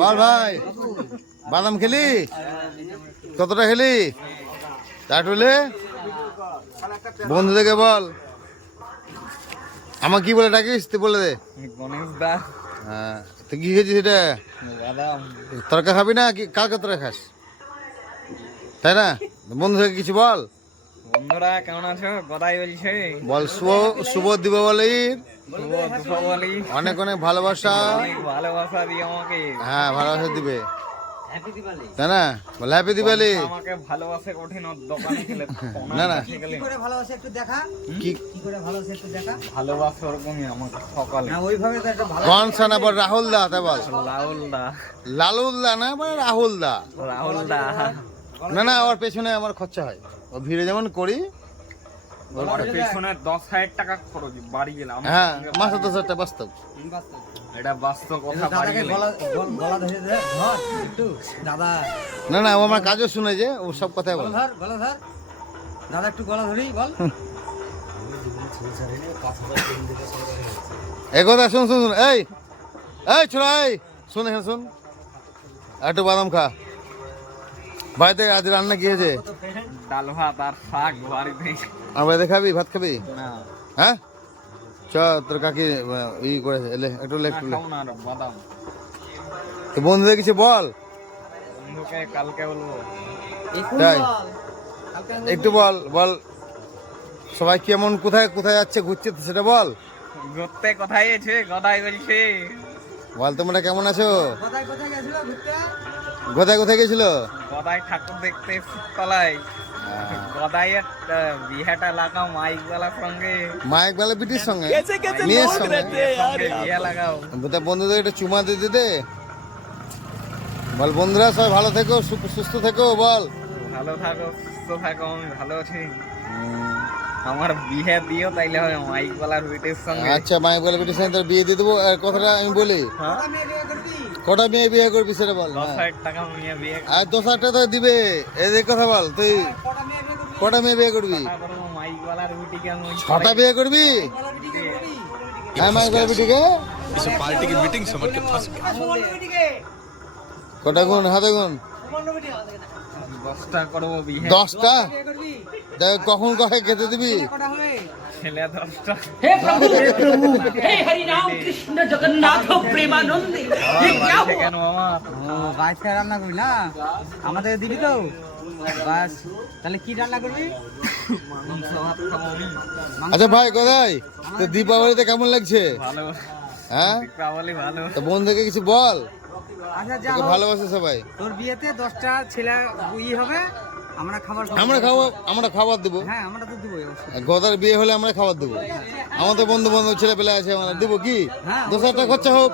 বল ভাই, বাদাম খেলি? কতটা খেলি? চাটুলে বন্ধুদেরকে বল। আমার কি বলে ডাকিস তুই বলে দে। হ্যাঁ, তুই কি খেয়েছিস এটা? তরকা খাবি না? কালকে তরকা খাস, তাই না? বন্ধুদেরকে কিছু বল। বন্ধুরা কেমন আছো? গদাই বলছে বল শুভ দীপাবলির অনেক অনেক ভালোবাসা। ভালোবাসা দিয়ে আমাকে, হ্যাঁ ভালোবাসা দিবে, তাই না? বল হ্যাপি দিওয়ালি। আমাকে ভালোবাসে কঠিন দোকানে গেলে না না, কি করে ভালোবাসে একটু দেখা, কি করে ভালোবাসে একটু দেখা। ভালোবাসা ওরকমই আমাকে সকালে। না ওইভাবে তো একটা ভালো কন সানা বল রাহুল দা, তাই বল। লাউল দা, লালুল দা না, মানে রাহুল দা। রাহুল দা। না না, ওর পেছনে আমার খরচা হয়, ও ভিড়ে যেমন করি। ওর পেছনে 10,000 টাকা খরচ বাড়ি গেলাম। হ্যাঁ, মাসে 10,000 বাস্তব। এটা বাস্তব কথা। বাড়ি গেলে গলা ধরে ধর একটু দাদা। না না, ও আমার কাজও শুনে, যে ও সব কথাই বলে। গলা ধর দাদা, একটু গলা ধরি বল। এই কথা শুন শুন শুন, এই এই ছোড়া, এই শুন এখানে শুন, একটু বাদাম খা। বাড়িতে আজ রান্না কি হয়েছে? ডাল ভাত আর শাক বাড়িতে। আমার বাড়িতে খাবি, ভাত খাবি? না হ্যাঁ চ, তোর কাকি ই করেছে, এলে একটু লে, একটু লে। খাও না আর বাদাম। তো বন্ধুদের কিছু বল। বন্ধুকে কালকে বলবো। তাই একটু বল বল, সবাই কেমন, কোথায় কোথায় যাচ্ছে, ঘুরছে সেটা বল। ঘুরতে কোথায় আছে? গদাই বলছে। বল তোমরা কেমন আছো? কোথায় কোথায় গেছিল ঘুরতে? কোথায় কোথায় গেছিল? গদাই ঠাকুর দেখতে শীততলায়। গদাইয়ের বিয়েটা লাগাও মাইকওয়ালার সঙ্গে। মাইক বেলা বিটির সঙ্গে, মেয়ের সঙ্গে বিয়ে লাগাও। তা বন্ধুদের একটা চুমা দিতে দে। বল বন্ধুরা সবাই ভালো থেকো, সুস্থ থেকো, বল। ভালো থাকো, সুস্থ থাকো, আমি ভালো আছি। আমার বিয়ে দিও তাইলে হবে মাইকওয়ালার বিটির সঙ্গে। আচ্ছা, মাইক বেলা বিটির সঙ্গে তোর বিয়ে দিয়ে দেবো। আর কথাটা আমি বলি, কটা মেয়ে বিয়ে করবি? কটা মেয়ে বিয়ে করবি সেটা বল। 10,000 টাকা নিয়ে বিয়ে আর 10,000 টাকা দিবে, এই কথা বল। তুই কটা মেয়ে বিয়ে করবি? কটা মেয়ে বিয়ে করবি? করবো মাইকওয়ালার বিটিকে। আমি 6টা বিয়ে করবি? কটা বিয়ে করবি? হ্যাঁ, মাইক বেলা বিটিকে इस पार्टी की मीटिंग समझ के फंस गया। সুমন বিটিকে কটা গুণ, হাতে গুণ। সুমন বিটি 10টা করবো বিয়ে। 10টা? বিয়ে করবি? দেখ কখন কখন খেতে দিবি? কটা হবে? ছেলে 10টা। हे प्रभु हे हरि राम कृष्ण जगन्नाथ प्रेमानंद ये क्या हुआ? কেন আমার? ও বাইরে রান্না করবি না? আমাদের দিবি তো? বাস, তাহলে কি রান্না করবি? মাংস ভাত খাবো আমি। আচ্ছা ভাই, কোথায় তো দীপাবলিতে কেমন লাগছে? ভালো, হ্যাঁ, দীপাবলি ভালো। তো বন্ধুকে কিছু বল, আচ্ছা যা তোকে হোক, ভালোবাসে সবাই। তোর বিয়েতে 10টা ছেলে হবে, আমরা খাবার খাবো। আমরা খাবার দেবো। হ্যাঁ, আমরা তো দিবই অবশ্যই। গদার বিয়ে হলে আমরা খাবার দেবো। আমাদের বন্ধু বান্ধব ছেলে পেলে আছে, আমরা দেবো কি? হ্যাঁ, 2,000 টাকা খরচা হোক।